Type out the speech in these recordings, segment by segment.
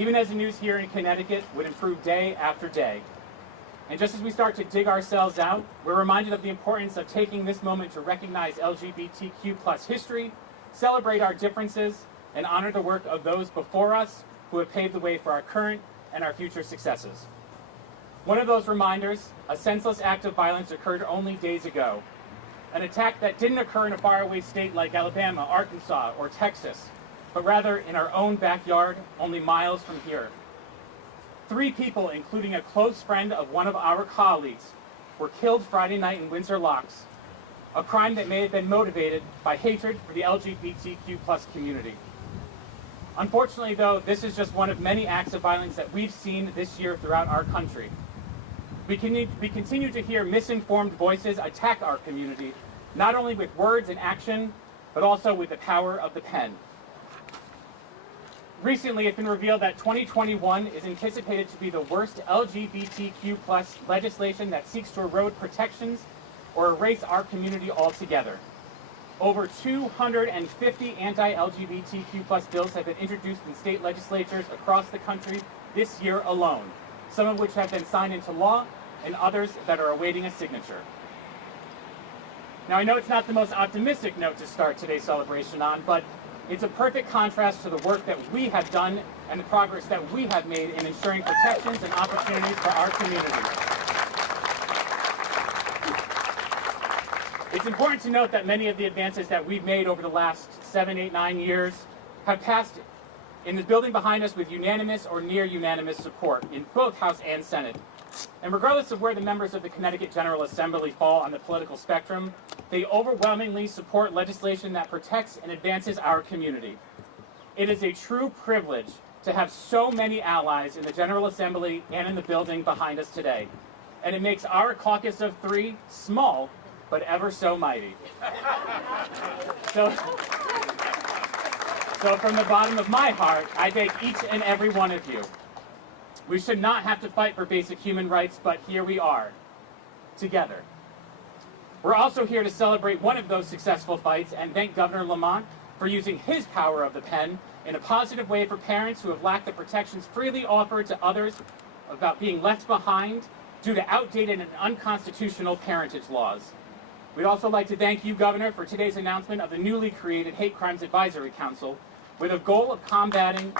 even as the news here in Connecticut would improve day after day. And just as we start to dig ourselves out, we're reminded of the importance of taking this moment to recognize LGBTQ plus history, celebrate our differences, and honor the work of those before us who have paved the way for our current and our future successes. One of those reminders, a senseless act of violence occurred only days ago. An attack that didn't occur in a faraway state like Alabama, Arkansas, or Texas, but rather in our own backyard, only miles from here. 3 people, including a close friend of one of our colleagues, were killed Friday night in Windsor Locks, a crime that may have been motivated by hatred for the LGBTQ plus community. Unfortunately, though, this is just one of many acts of violence that we've seen this year throughout our country. We continue to hear misinformed voices attack our community, not only with words and action, but also with the power of the pen. Recently, it's been revealed that 2021 is anticipated to be the worst LGBTQ plus legislation that seeks to erode protections or erase our community altogether. Over 250 anti-LGBTQ plus bills have been introduced in state legislatures across the country this year alone, some of which have been signed into law and others that are awaiting a signature. Now, I know it's not the most optimistic note to start today's celebration on, but it's a perfect contrast to the work that we have done and the progress that we have made in ensuring protections and opportunities for our community. It's important to note that many of the advances that we've made over the last 7, 8, 9 years have passed in the building behind us with unanimous or near unanimous support in both House and Senate. And regardless of where the members of the Connecticut General Assembly fall on the political spectrum, they overwhelmingly support legislation that protects and advances our community. It is a true privilege to have so many allies in the General Assembly and in the building behind us today. And it makes our caucus of 3 small, but ever so mighty. So from the bottom of my heart, I thank each and every one of you. We should not have to fight for basic human rights, but here we are, together. We're also here to celebrate one of those successful fights and thank Governor Lamont for using his power of the pen in a positive way for parents who have lacked the protections freely offered to others about being left behind due to outdated and unconstitutional parentage laws. We'd also like to thank you, Governor, for today's announcement of the newly created Hate Crimes Advisory Council with a goal of combating,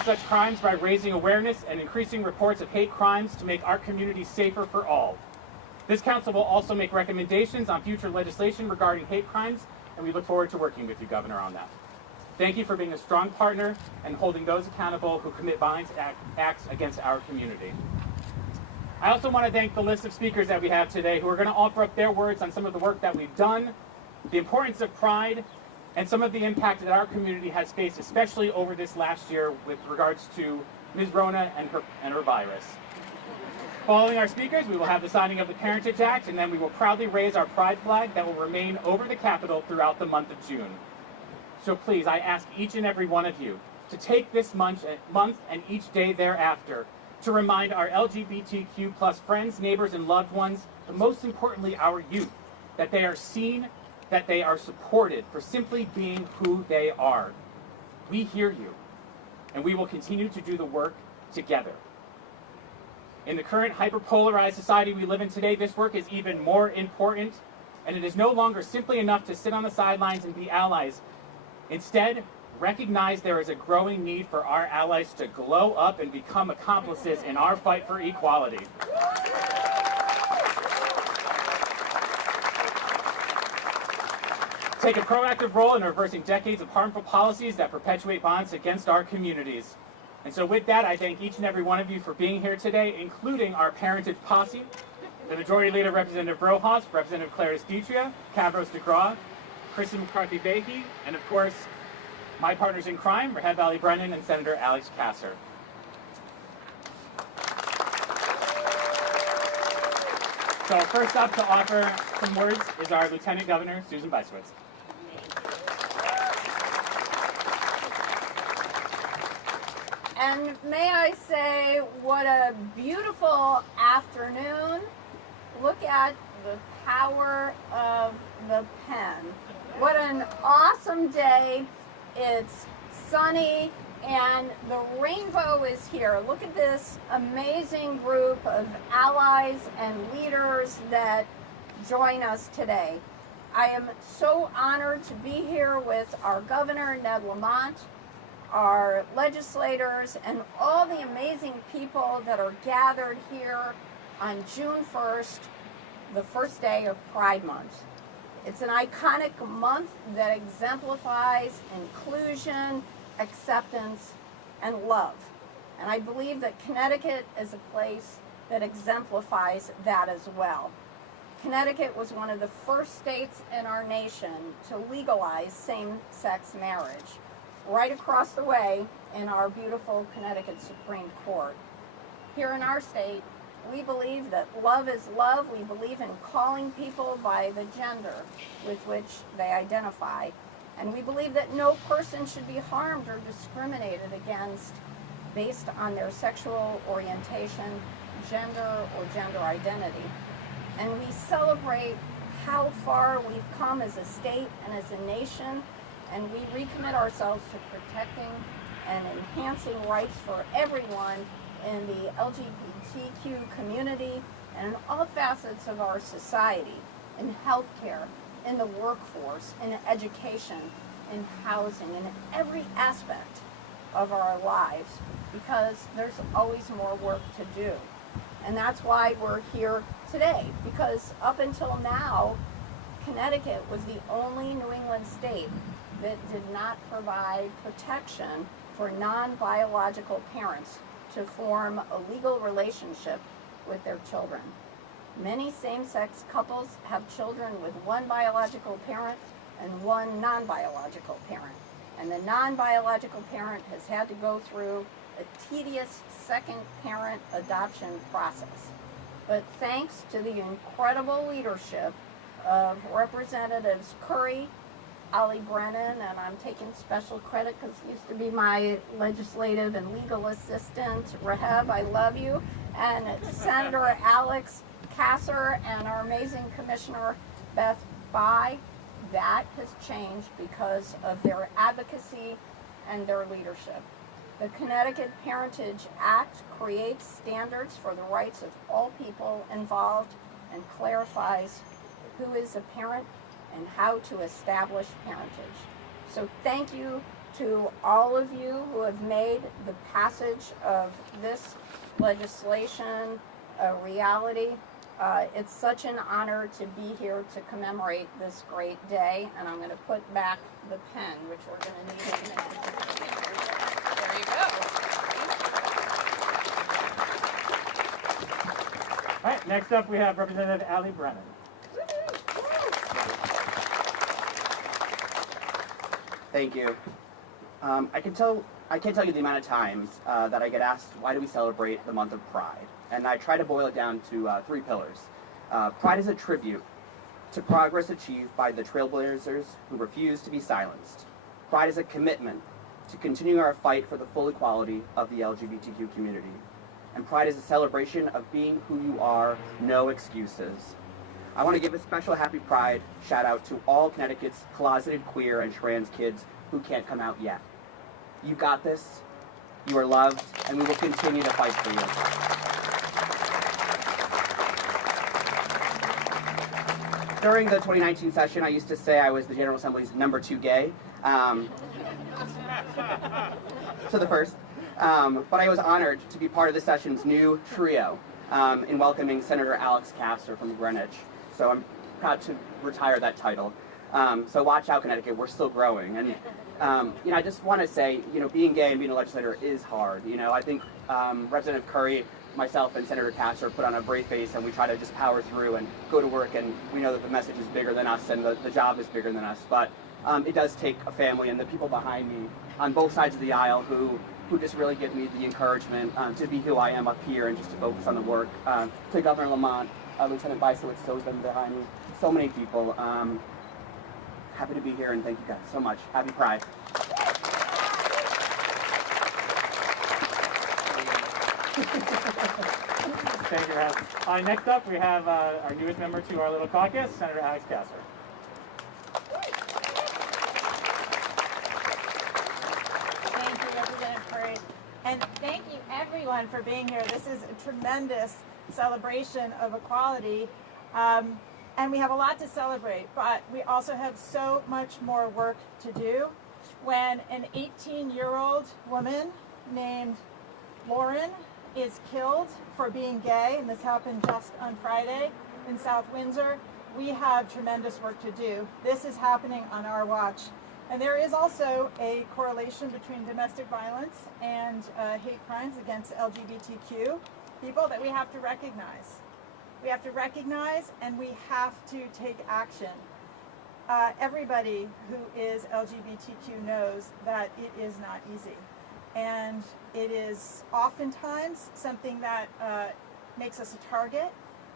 such crimes by raising awareness and increasing reports of hate crimes to make our community safer for all. This council will also make recommendations on future legislation regarding hate crimes, and we look forward to working with you, Governor, on that. Thank you for being a strong partner and holding those accountable who commit violent acts against our community. I also want to thank the list of speakers that we have today who are going to offer up their words on some of the work that we've done, the importance of pride, and some of the impact that our community has faced, especially over this last year with regards to Ms. Rona and her virus. Following our speakers, we will have the signing of the Parentage Act, and then we will proudly raise our pride flag that will remain over the Capitol throughout the month of June. So please, I ask each and every one of you to take this month and each day thereafter to remind our LGBTQ plus friends, neighbors, and loved ones, but most importantly our youth, that they are seen, that they are supported for simply being who they are. We hear you, and we will continue to do the work together. In the current hyperpolarized society we live in today, this work is even more important, and it is no longer simply enough to sit on the sidelines and be allies. Instead, recognize there is a growing need for our allies to glow up and become accomplices in our fight for equality. Take a proactive role in reversing decades of harmful policies that perpetuate violence against our communities. And so with that, I thank each and every one of you for being here today, including our parentage posse, the Majority Leader Representative Rojas, Representative Clarice Dietrich, Cavros DeGraw, Kristen McCarthy-Bakey, and of course, my partners in crime, Allie Brennan and Senator Alex Kasser. So first up to offer some words is our Lieutenant Governor, Susan Beiswitz. And may I say, what a beautiful afternoon. Look at the power of the pen. What an awesome day. It's sunny and the rainbow is here. Look at this amazing group of allies and leaders that join us today. I am so honored to be here with our governor, Ned Lamont, our legislators, and all the amazing people that are gathered here on June 1st, the first day of Pride Month. It's an iconic month that exemplifies inclusion, acceptance, and love. And I believe that Connecticut is a place that exemplifies that as well. Connecticut was one of the first states in our nation to legalize same-sex marriage, right across the way in our beautiful Connecticut Supreme Court. Here in our state, we believe that love is love. We believe in calling people by the gender with which they identify. And we believe that no person should be harmed or discriminated against based on their sexual orientation, gender, or gender identity. And we celebrate how far we've come as a state and as a nation, and we recommit ourselves to protecting and enhancing rights for everyone in the LGBTQ community and in all facets of our society, in healthcare, in the workforce, in education, in housing, in every aspect of our lives, because there's always more work to do. And that's why we're here today, because up until now, Connecticut was the only New England state that did not provide protection for non-biological parents to form a legal relationship with their children. Many same-sex couples have children with one biological parent and one non-biological parent. And the non-biological parent has had to go through a tedious second parent adoption process. But thanks to the incredible leadership of Representatives Curry, Allie, Brennan, and I'm taking special credit because he used to be my legislative and legal assistant, Rahab, I love you, and Senator Alex Kasser and our amazing Commissioner Beth Bai, that has changed because of their advocacy and their leadership. The Connecticut Parentage Act creates standards for the rights of all people involved and clarifies who is a parent and how to establish parentage. So thank you to all of you who have made the passage of this legislation a reality. It's such an honor to be here to commemorate this great day, and I'm going to put back the pen, which we're going to need in a minute. There you go. All right, next up we have Representative Allie Brennan. Thank you. I can't tell you the amount of times that I get asked, why do we celebrate the month of Pride? And I try to boil it down to three pillars. Pride is a tribute to progress achieved by the trailblazers who refuse to be silenced. Pride is a commitment to continue our fight for the full equality of the LGBTQ community. And Pride is a celebration of being who you are, no excuses. I want to give a special happy Pride shout out to all Connecticut's closeted queer and trans kids who can't come out yet. You got this, you are loved, and we will continue to fight for you. During the 2019 session, I used to say I was the General Assembly's #2 gay. So the first. But I was honored to be part of the session's new trio in welcoming Senator Alex Kasser from Greenwich. So I'm proud to retire that title. So watch out, Connecticut, we're still growing. And I just want to say, being gay and being a legislator is hard. I think Representative Curry, myself, and Senator Kasser put on a brave face, and we try to just power through and go to work. And we know that the message is bigger than us, and the job is bigger than us. But it does take a family, and the people behind me on both sides of the aisle who just really give me the encouragement to be who I am up here and just to focus on the work. To Governor Lamont, Lieutenant Bicewicz, those them behind me, so many people. Happy to be here, and thank you guys so much. Happy Pride. Thank you, Rob. Next up, we have our newest member to our little caucus, Senator Alex Kasser. everyone for being here. This is a tremendous celebration of equality. And we have a lot to celebrate, but we also have so much more work to do. When an 18-year-old woman named Lauren is killed for being gay, and this happened just on Friday in South Windsor, we have tremendous work to do. This is happening on our watch. And there is also a correlation between domestic violence and hate crimes against LGBTQ people that we have to recognize. We have to recognize, and we have to take action. Everybody who is LGBTQ knows that it is not easy. And it is oftentimes something that makes us a target.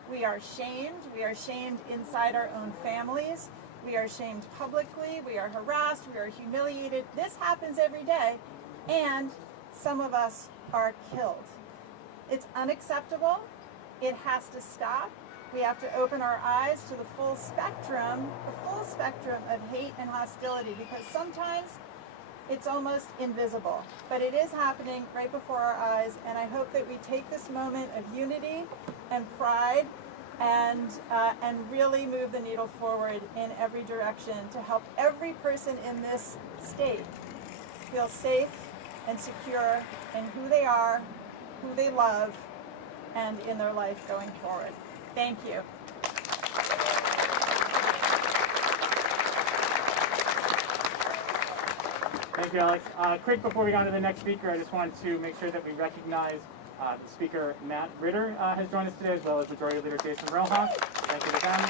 We are shamed. We are shamed inside our own families. We are shamed publicly. We are harassed. We are humiliated. This happens every day. And some of us are killed. It's unacceptable. It has to stop. We have to open our eyes to the full spectrum of hate and hostility, because sometimes it's almost invisible, but it is happening right before our eyes. And I hope that we take this moment of unity and pride and really move the needle forward in every direction to help every person in this state feel safe and secure in who they are, who they love, and in their life going forward. Thank you. Thank you, Alex. Quick, before we go on to the next speaker, I just wanted to make sure that we recognize the speaker, Matt Ritter, has joined us today, as well as Majority Leader Jason Rojas. Thank you to them.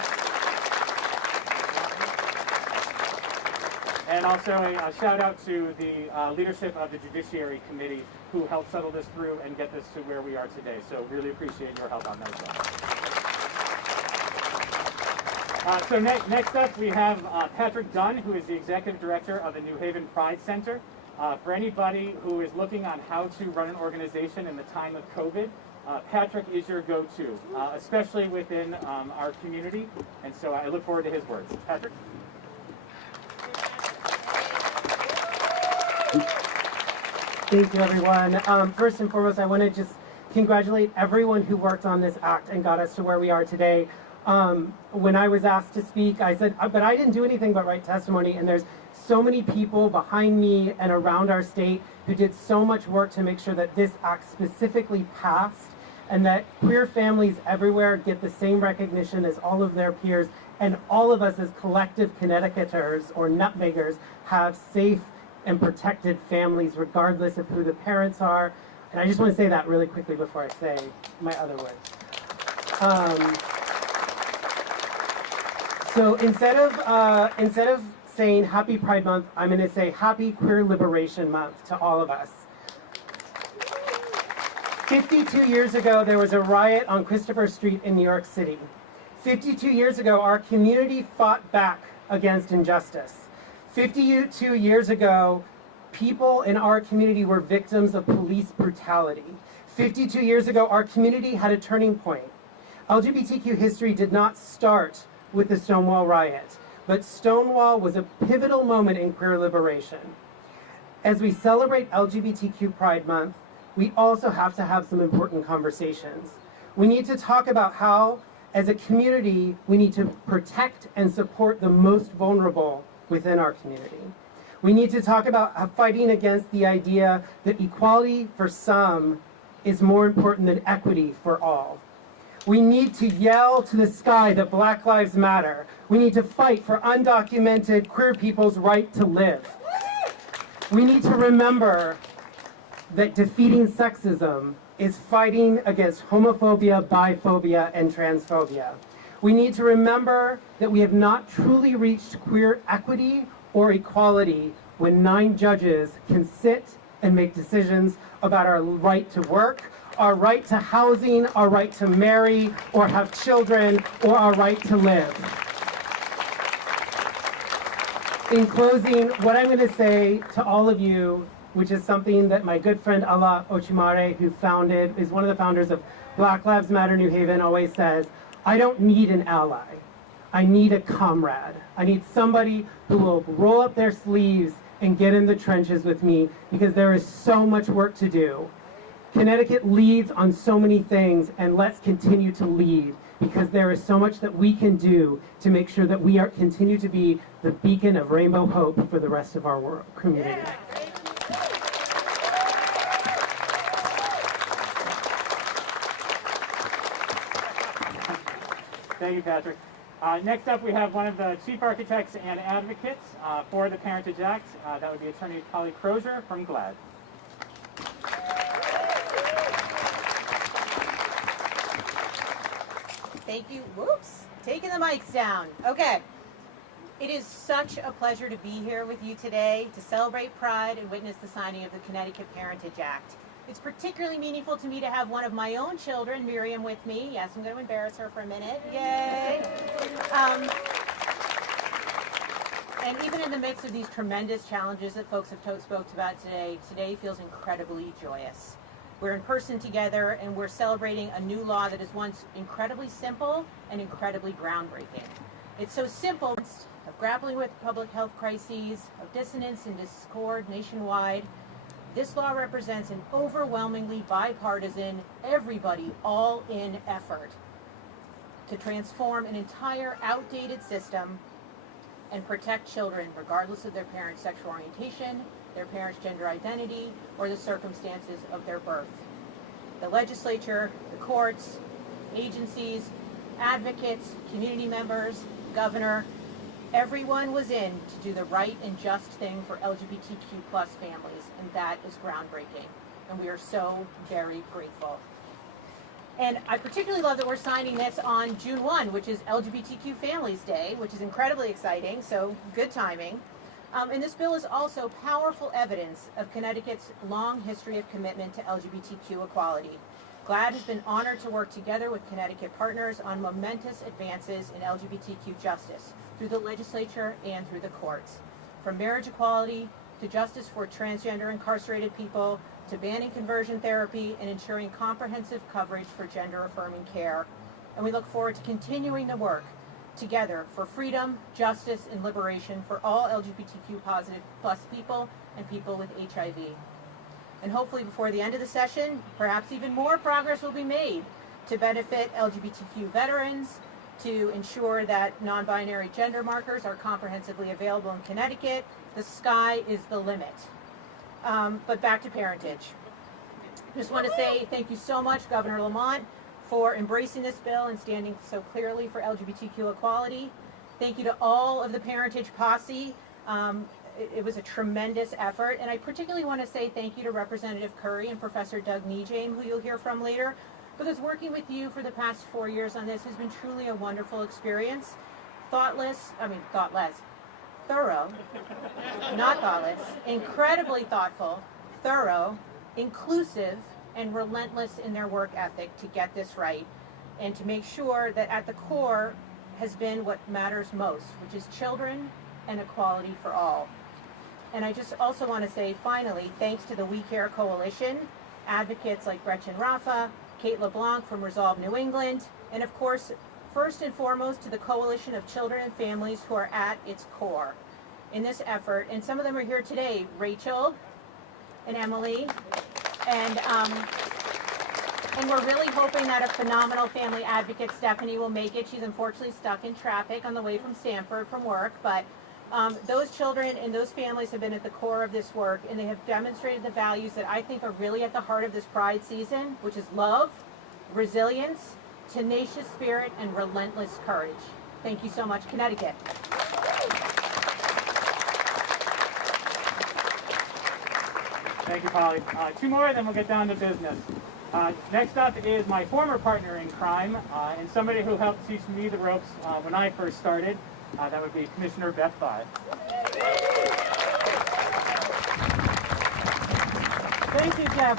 And also a shout out to the leadership of the Judiciary Committee, who helped settle this through and get this to where we are today. So really appreciate your help on that as well. So next up, we have Patrick Dunn, who is the Executive Director of the New Haven Pride Center. For anybody who is looking on how to run an organization in the time of COVID, Patrick is your go-to, especially within our community. And so I look forward to his words. Patrick? Thank you, everyone. First and foremost, I want to just congratulate everyone who worked on this act and got us to where we are today. When I was asked to speak, I said, but I didn't do anything but write testimony, and there's so many people behind me and around our state who did so much work to make sure that this act specifically passed, and that queer families everywhere get the same recognition as all of their peers, and all of us as collective Connecticuters or nutmeggers have safe and protected families regardless of who the parents are. And I just want to say that really quickly before I say my other words. So instead of saying Happy Pride Month, I'm going to say Happy Queer Liberation Month to all of us. 52 years ago, there was a riot on Christopher Street in New York City. 52 years ago, our community fought back against injustice. 52 years ago, people in our community were victims of police brutality. 52 years ago, our community had a turning point. LGBTQ history did not start with the Stonewall riot, but Stonewall was a pivotal moment in queer liberation. As we celebrate LGBTQ Pride Month, we also have to have some important conversations. We need to talk about how, as a community, we need to protect and support the most vulnerable within our community. We need to talk about fighting against the idea that equality for some is more important than equity for all. We need to yell to the sky that Black Lives Matter. We need to fight for undocumented queer people's right to live. We need to remember that defeating sexism is fighting against homophobia, biphobia, and transphobia. We need to remember that we have not truly reached queer equity or equality when 9 judges can sit and make decisions about our right to work, our right to housing, our right to marry or have children, or our right to live. In closing, what I'm going to say to all of you, which is something that my good friend Allie Ochimare, who is one of the founders of Black Lives Matter New Haven, always says, I don't need an ally. I need a comrade. I need somebody who will roll up their sleeves and get in the trenches with me, because there is so much work to do. Connecticut leads on so many things, and let's continue to lead, because there is so much that we can do to make sure that we continue to be the beacon of rainbow hope for the rest of our world community. Thank you, Patrick. Next up, we have one of the chief architects and advocates for the Parentage Act. That would be Attorney Polly Crozier from GLAAD. Thank you. Whoops. Taking the mics down. Okay. It is such a pleasure to be here with you today to celebrate Pride and witness the signing of the Connecticut Parentage Act. It's particularly meaningful to me to have one of my own children, Miriam, with me. Yes, I'm going to embarrass her for a minute. Yay! And even in the midst of these tremendous challenges that folks have spoke about today feels incredibly joyous. We're in person together, and we're celebrating a new law that is once incredibly simple and incredibly groundbreaking. It's so simple of grappling with public health crises, of dissonance and discord nationwide. This law represents an overwhelmingly bipartisan, everybody all-in effort to transform an entire outdated system and protect children regardless of their parents' sexual orientation, their parents' gender identity, or the circumstances of their birth. The legislature, the courts, agencies, advocates, community members, governor, everyone was in to do the right and just thing for LGBTQ plus families, and that is groundbreaking. And we are so very grateful. And I particularly love that we're signing this on June 1, which is LGBTQ Families Day, which is incredibly exciting, so good timing. And this bill is also powerful evidence of Connecticut's long history of commitment to LGBTQ equality. GLAAD has been honored to work together with Connecticut partners on momentous advances in LGBTQ justice through the legislature and through the courts. From marriage equality to justice for transgender incarcerated people to banning conversion therapy and ensuring comprehensive coverage for gender-affirming care. And we look forward to continuing the work together for freedom, justice, and liberation for all LGBTQ positive plus people and people with HIV. And hopefully before the end of the session, perhaps even more progress will be made to benefit LGBTQ veterans, to ensure that non-binary gender markers are comprehensively available in Connecticut. The sky is the limit. But back to parentage. Just want to say thank you so much, Governor Lamont, for embracing this bill and standing so clearly for LGBTQ equality. Thank you to all of the parentage posse. It was a tremendous effort, and I particularly want to say thank you to Representative Curry and Professor Doug Nejame, who you'll hear from later, because working with you for the past 4 years on this has been truly a wonderful experience. Thorough, not thoughtless, incredibly thoughtful, thorough, inclusive, and relentless in their work ethic to get this right, and to make sure that at the core has been what matters most, which is children and equality for all. And I just also want to say, finally, thanks to the We Care Coalition, advocates like Gretchen Raffa, Kate LeBlanc from Resolve New England, and of course, first and foremost, to the Coalition of Children and Families who are at its core in this effort. And some of them are here today, Rachel and Emily. And we're really hoping that a phenomenal family advocate, Stephanie, will make it. She's unfortunately stuck in traffic on the way from Stamford from work, but those children and those families have been at the core of this work, and they have demonstrated the values that I think are really at the heart of this Pride season, which is love, resilience, tenacious spirit, and relentless courage. Thank you so much, Connecticut. Thank you, Polly. Two more, then we'll get down to business. Next up is my former partner in crime, and somebody who helped teach me the ropes when I first started. That would be Commissioner Beth Five. Thank you, Jeff.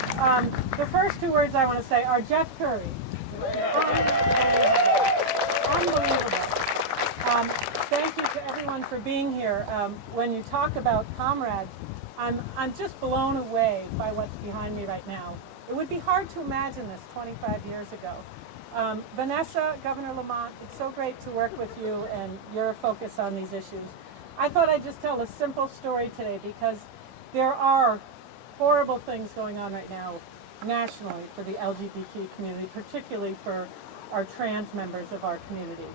The first two words I want to say are Jeff Curry. Unbelievable. Thank you to everyone for being here. When you talk about comrades, I'm just blown away by what's behind me right now. It would be hard to imagine this 25 years ago. Vanessa, Governor Lamont, it's so great to work with you and your focus on these issues. I thought I'd just tell a simple story today because there are horrible things going on right now nationally for the LGBT community, particularly for our trans members of our community.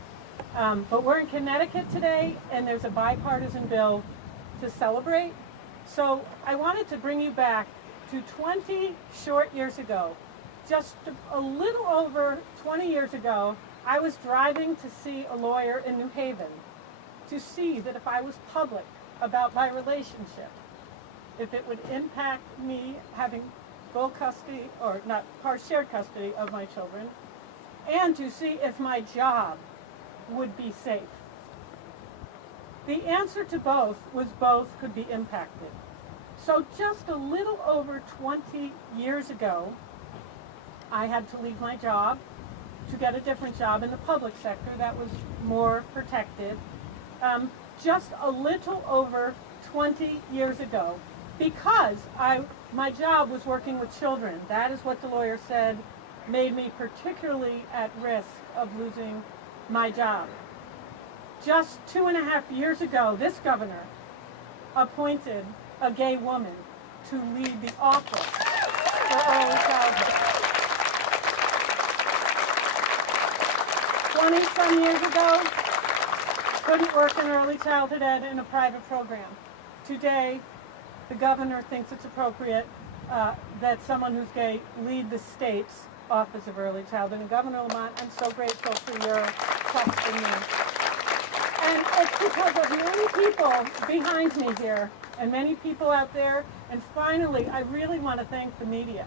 But we're in Connecticut today, and there's a bipartisan bill to celebrate. So I wanted to bring you back to 20 short years ago. Just a little over 20 years ago, I was driving to see a lawyer in New Haven to see that if I was public about my relationship, if it would impact me having full custody, or not, shared custody of my children, and to see if my job would be safe. The answer to both was both could be impacted. So just a little over 20 years ago, I had to leave my job to get a different job in the public sector that was more protected. Just a little over 20 years ago, because my job was working with children. That is what the lawyer said made me particularly at risk of losing my job. Just 2.5 years ago, this governor appointed a gay woman to lead the office for early childhood. 20-some years ago, couldn't work in early childhood ed in a private program. Today, the governor thinks it's appropriate that someone who's gay lead the state's Office of Early Childhood. And Governor Lamont, I'm so grateful for your trust in me. And it's because of many people behind me here, and many people out there. And finally, I really want to thank the media,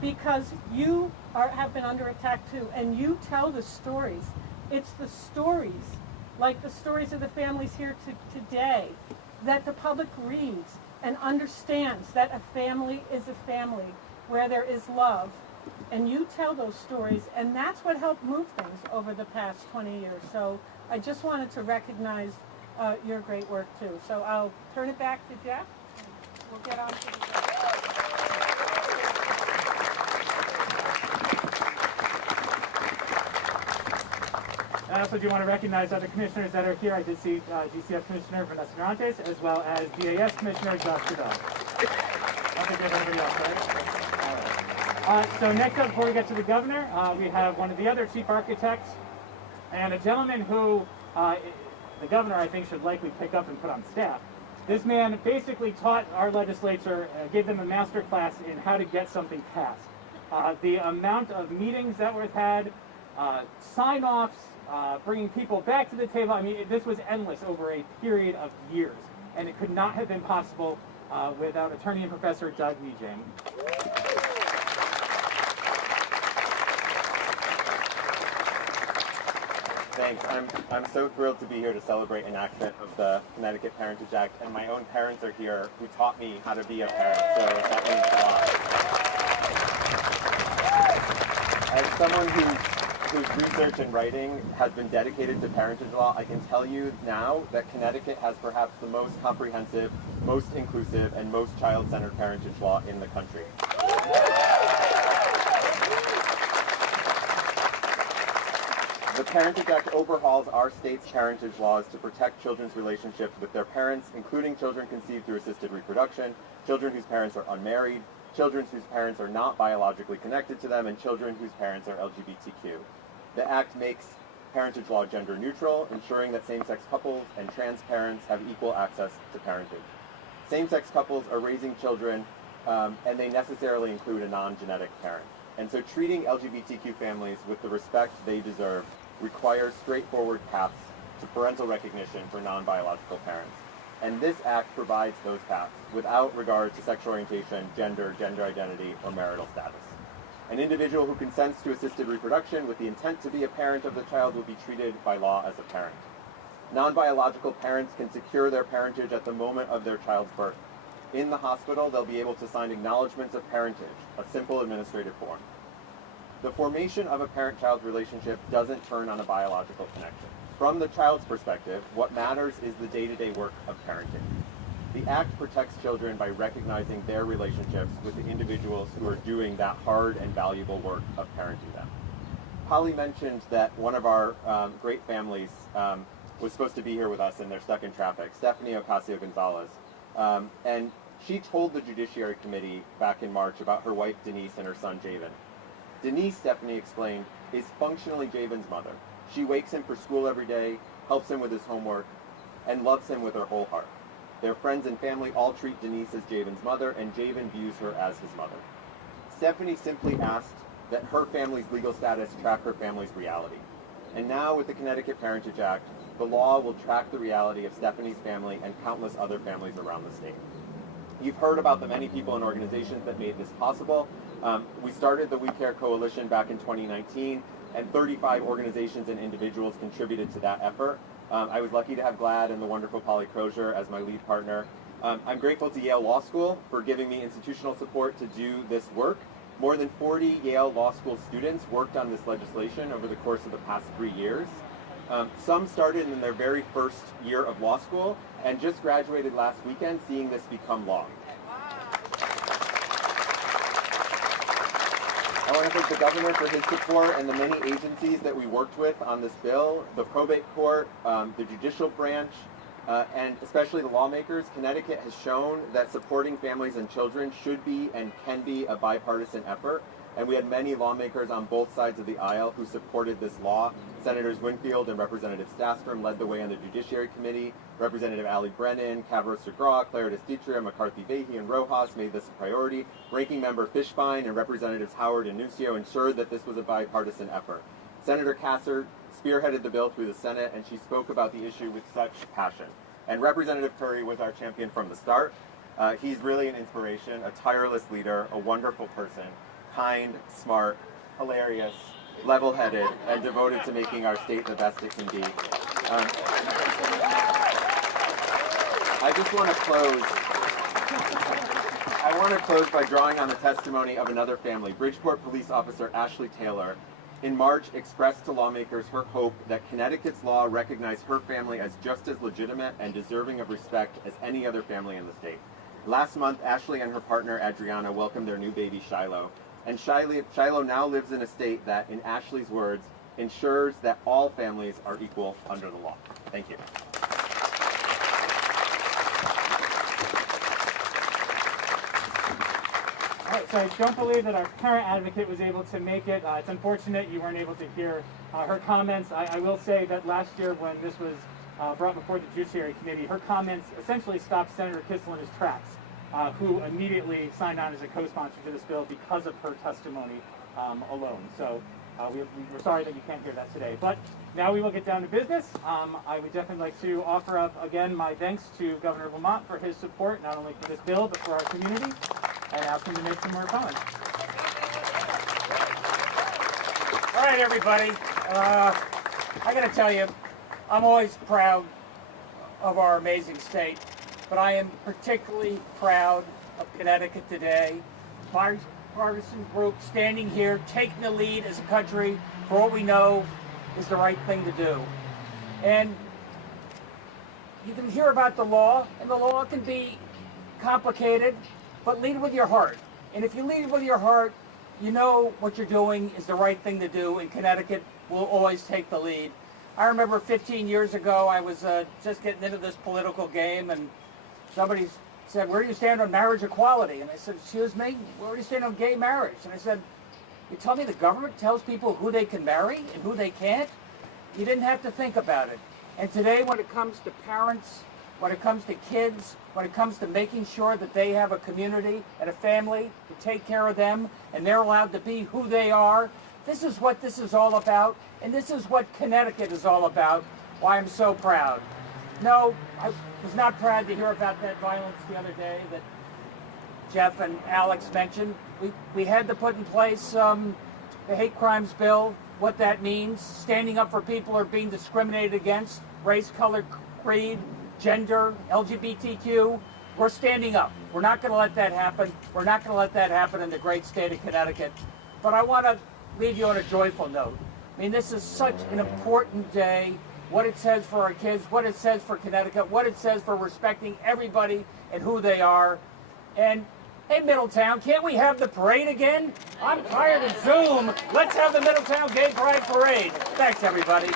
because you have been under attack too, and you tell the stories. It's the stories, like the stories of the families here today, that the public reads and understands that a family is a family where there is love. And you tell those stories, and that's what helped move things over the past 20 years. So I just wanted to recognize your great work too. So I'll turn it back to Jeff. We'll get on to the I also do want to recognize other commissioners that are here. I did see GCF Commissioner Vanessa Narantes, as well as DAS Commissioner Josh Trudell. I don't think there's anybody else, right? All right. So next up, before we get to the governor, we have one of the other chief architects, and a gentleman who the governor, I think, should likely pick up and put on staff. This man basically taught our legislature, gave them a master class in how to get something passed. The amount of meetings that were had, sign-offs, bringing people back to the table. I mean, this was endless over a period of years, and it could not have been possible without attorney and professor Doug Nejang. Thanks. I'm so thrilled to be here to celebrate enactment of the Connecticut Parentage Act, and my own parents are here who taught me how to be a parent, so that means a lot. As someone whose research and writing has been dedicated to parentage law, I can tell you now that Connecticut has perhaps the most comprehensive, most inclusive, and most child-centered parentage law in the country. The Parentage Act overhauls our state's parentage laws to protect children's relationships with their parents, including children conceived through assisted reproduction, children whose parents are unmarried, children whose parents are not biologically connected to them, and children whose parents are LGBTQ. The Act makes parentage law gender neutral, ensuring that same-sex couples and trans parents have equal access to parentage. Same-sex couples are raising children, and they necessarily include a non-genetic parent. And so treating LGBTQ families with the respect they deserve requires straightforward paths to parental recognition for non-biological parents. And this act provides those paths without regard to sexual orientation, gender, gender identity, or marital status. An individual who consents to assisted reproduction with the intent to be a parent of the child will be treated by law as a parent. Non-biological parents can secure their parentage at the moment of their child's birth. In the hospital, they'll be able to sign acknowledgments of parentage, a simple administrative form. The formation of a parent-child relationship doesn't turn on a biological connection. From the child's perspective, what matters is the day-to-day work of parenting. The Act protects children by recognizing their relationships with the individuals who are doing that hard and valuable work of parenting them. Holly mentioned that one of our great families was supposed to be here with us and they're stuck in traffic, Stephanie Ocasio-Gonzalez. And She told the Judiciary Committee back in March about her wife Denise and her son Javen. Denise, Stephanie explained, is functionally Javen's mother. She wakes him for school every day, helps him with his homework, and loves him with her whole heart. Their friends and family all treat Denise as Javen's mother, and Javen views her as his mother. Stephanie simply asked that her family's legal status track her family's reality. And now with the Connecticut Parentage Act, the law will track the reality of Stephanie's family and countless other families around the state. You've heard about the many people and organizations that made this possible. We started the We Care Coalition back in 2019, and 35 organizations and individuals contributed to that effort. I was lucky to have Glad and the wonderful Polly Crozier as my lead partner. I'm grateful to Yale Law School for giving me institutional support to do this work. More than 40 Yale Law School students worked on this legislation over the course of the past 3 years. Some started in their very first year of law school and just graduated last weekend, seeing this become law. I want to thank the governor for his support and the many agencies that we worked with on this bill, the probate court, the judicial branch, and especially the lawmakers. Connecticut has shown that supporting families and children should be and can be a bipartisan effort. And we had many lawmakers on both sides of the aisle who supported this law. Senators Winfield and Representative Stastrom led the way on the Judiciary Committee. Representative Allie Brennan, Cavros-Degraw, Claritas Dietrich, McCarthy Vahey, and Rojas made this a priority. Ranking Member Fishbein and Representatives Howard and Nucio ensured that this was a bipartisan effort. Senator Kasser spearheaded the bill through the Senate, and she spoke about the issue with such passion. And Representative Curry was our champion from the start. He's really an inspiration, a tireless leader, a wonderful person, kind, smart, hilarious, level-headed, and devoted to making our state the best it can be. I just want to close. I want to close by drawing on the testimony of another family. Bridgeport Police Officer Ashley Taylor, in March, expressed to lawmakers her hope that Connecticut's law recognized her family as just as legitimate and deserving of respect as any other family in the state. Last month, Ashley and her partner Adriana welcomed their new baby Shiloh. And Shiloh now lives in a state that, in Ashley's words, ensures that all families are equal under the law. Thank you. All right, so I don't believe that our parent advocate was able to make it. It's unfortunate you weren't able to hear her comments. I will say that last year when this was brought before the Judiciary Committee, her comments essentially stopped Senator Kissel in his tracks, who immediately signed on as a co-sponsor to this bill because of her testimony alone. So we're sorry that you can't hear that today. But now we will get down to business. I would definitely like to offer up again my thanks to Governor Lamont for his support, not only for this bill, but for our community, and ask him to make some more comments. All right, everybody. I got to tell you, I'm always proud of our amazing state, but I am particularly proud of Connecticut today. Bipartisan group standing here, taking the lead as a country for what we know is the right thing to do. And you can hear about the law, and the law can be complicated, but lead with your heart. And if you lead with your heart, you know what you're doing is the right thing to do, and Connecticut will always take the lead. I remember 15 years ago, I was just getting into this political game, and somebody said, "Where do you stand on marriage equality?" And I said, "Excuse me, where do you stand on gay marriage?" And I said, "You tell me the government tells people who they can marry and who they can't?" You didn't have to think about it. And today, when it comes to parents, when it comes to kids, when it comes to making sure that they have a community and a family to take care of them, and they're allowed to be who they are, this is what this is all about, and this is what Connecticut is all about, why I'm so proud. No, I was not proud to hear about that violence the other day that Jeff and Alex mentioned. We had to put in place the hate crimes bill, what that means, standing up for people who are being discriminated against, race, color, creed, gender, LGBTQ. We're standing up. We're not going to let that happen. We're not going to let that happen in the great state of Connecticut. But I want to leave you on a joyful note. I mean, this is such an important day. What it says for our kids, what it says for Connecticut, what it says for respecting everybody and who they are. And hey, Middletown, can't we have the parade again? I'm tired of Zoom. Let's have the Middletown Gay Pride Parade. Thanks, everybody.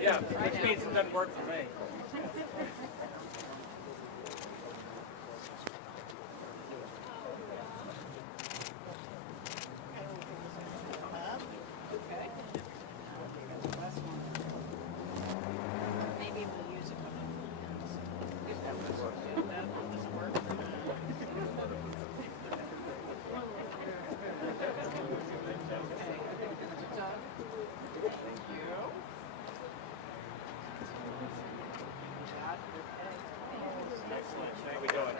Yeah, which means it doesn't work for me. Excellent. How we doing?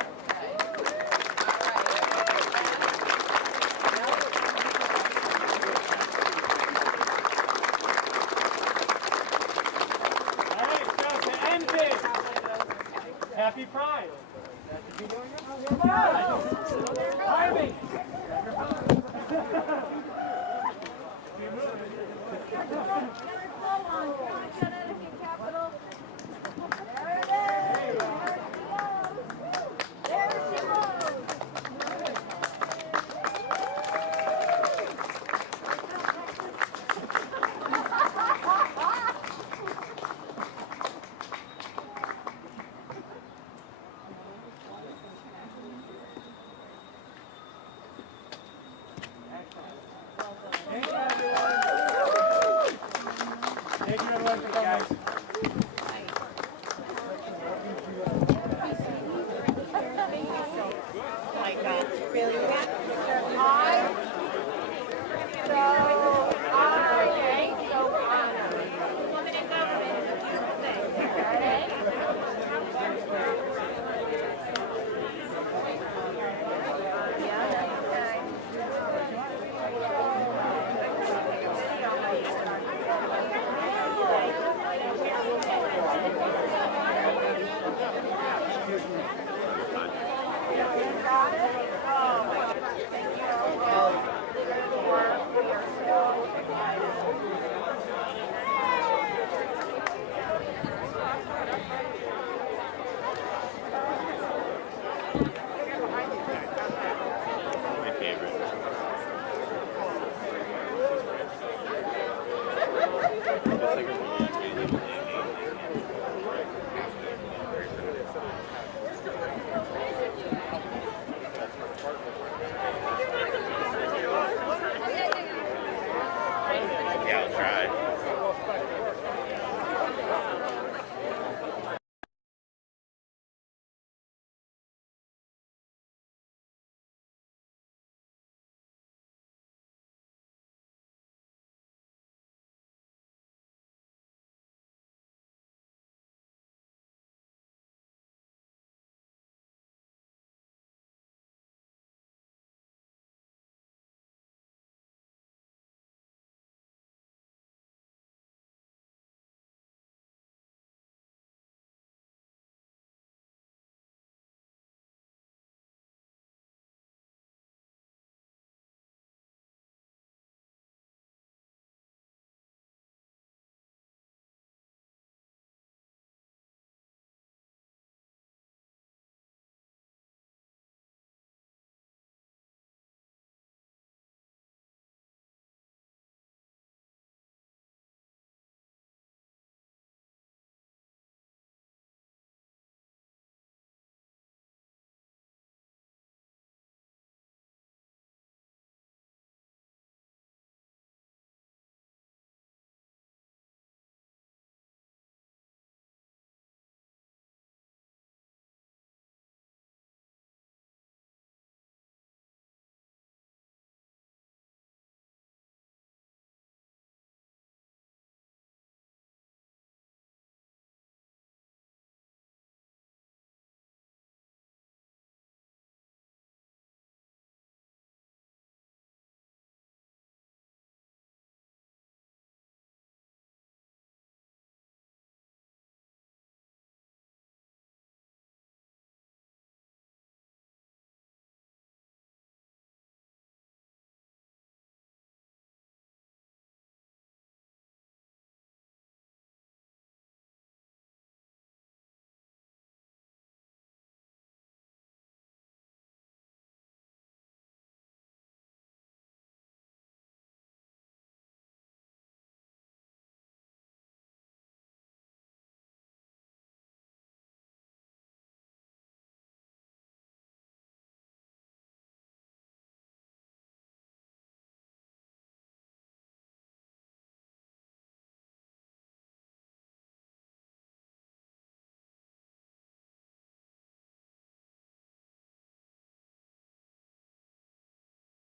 All right, so to end this, happy Pride. Harvey. Thank you everyone for coming. Like, really?